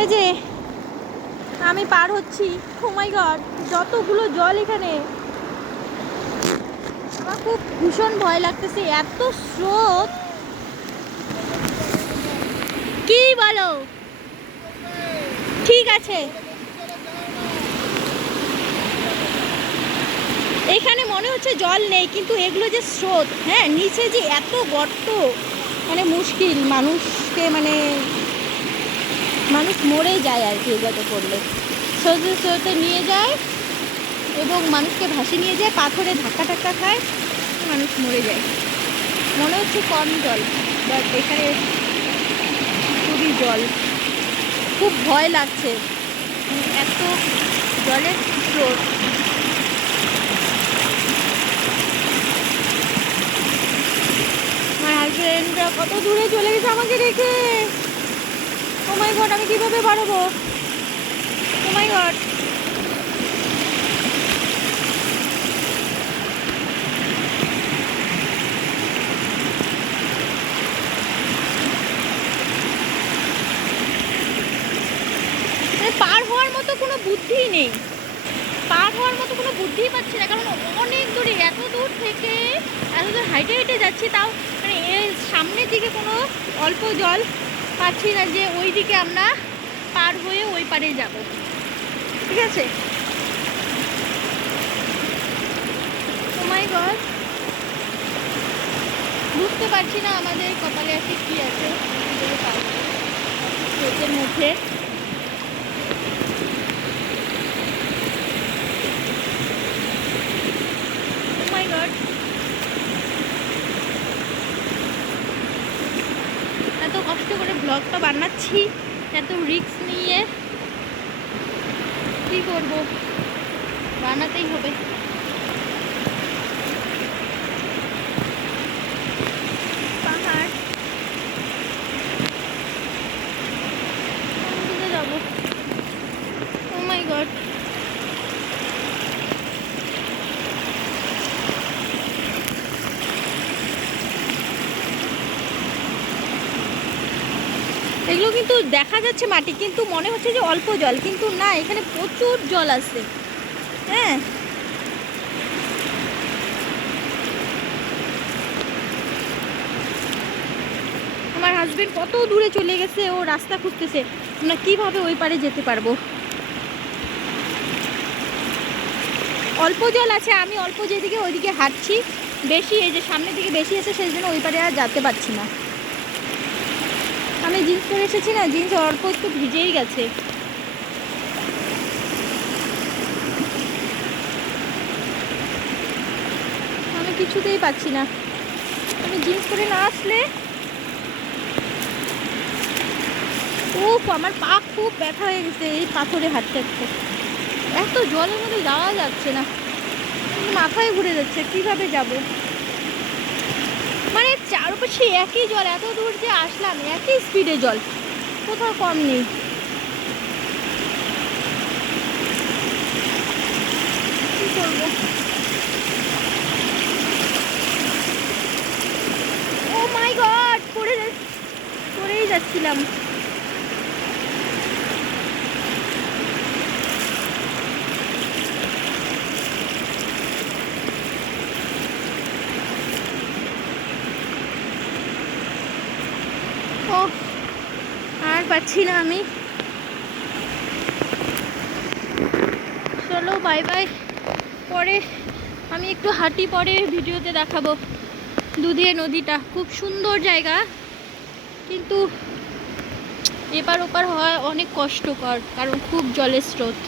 এই যে আমি পার হচ্ছি, ও মাই গড যতগুলো জল এখানে, আমার খুব ভীষণ ভয় লাগতেছে, এত স্রোত। কি বলো? ঠিক আছে, এখানে মনে হচ্ছে জল নেই, কিন্তু এগুলো যে স্রোত, হ্যাঁ নিচে যে এত গর্ত, মানে মুশকিল, মানুষকে মানে মানুষ মরে যায় আর কি এগুলোতে পড়লে। স্রোতে স্রোতে নিয়ে যায় এবং মানুষকে ভাসিয়ে নিয়ে যায়, পাথরে ধাক্কা টাক্কা খায়, মানুষ মরে যায়। মনে হচ্ছে কম জল, বাট এখানে খুবই জল, খুব ভয় লাগছে, এত জলের স্রোত। আমার হাজবেন্ডরা কত দূরে চলে গেছে আমাকে রেখে। ও মাই গড, আমি কিভাবে বাড়াবো? ও মাই গড, পার হওয়ার মতো কোনো বুদ্ধি নেই, পার হওয়ার মতো কোনো বুদ্ধিই পাচ্ছি না, কারণ অনেক দূরে, এত দূর থেকে এত দূর হাইটে হেঁটে যাচ্ছি, তাও মানে এর সামনের দিকে কোনো অল্প জল পাচ্ছি না যে ওই দিকে আমরা পার হয়ে ওই পারে যাব। ঠিক আছে, ও মাই গড, বুঝতে পারছি না আমাদের কপালে আছে কি আছে স্রোতের মধ্যে। ও মাই গড, এত কষ্ট করে ব্লগটা বানাচ্ছি, এত রিস্ক নিয়ে, কি করব, বানাতেই হবে। পাহাড়, কোন দিকে যাব? ও মাই গড, এগুলো কিন্তু দেখা যাচ্ছে মাটি, কিন্তু মনে হচ্ছে যে অল্প জল, কিন্তু না, এখানে প্রচুর জল আছে। হ্যাঁ, আমার হাজবেন্ড কত দূরে চলে গেছে, ও রাস্তা খুঁজতেছে, আমরা কিভাবে ওই পারে যেতে পারবো। অল্প জল আছে, আমি অল্প যেদিকে ওইদিকে হাঁটছি, বেশি এই যে সামনের দিকে বেশি আছে, সেই জন্য ওই পারে আর যেতে পারছি না। আমি জিন্স পরে এসেছি না, জিন্স অল্প একটু ভিজেই গেছে। আমি কিছুতেই পাচ্ছি না, আমি জিন্স পরে না আসলে। উফ, আমার পা খুব ব্যথা হয়ে গেছে এই পাথরে হাঁটতে হাঁটতে, এত জলের মধ্যে যাওয়া যাচ্ছে না, মাথায় ঘুরে যাচ্ছে, কিভাবে যাব। মানে চারপাশে একই জল, এত দূর যে আসলাম একই স্পিডে জল, কোথাও কম নেই। কি করবো? ও মাই গড, পড়েই যাচ্ছিলাম। ও, আর পাচ্ছি না আমি। চলো বাই বাই, পরে আমি একটু হাঁটি, পরে ভিডিওতে দেখাবো। দুধিয়া নদীটা খুব সুন্দর জায়গা, কিন্তু এপার ওপার হওয়া অনেক কষ্টকর, কারণ খুব জলের স্রোত।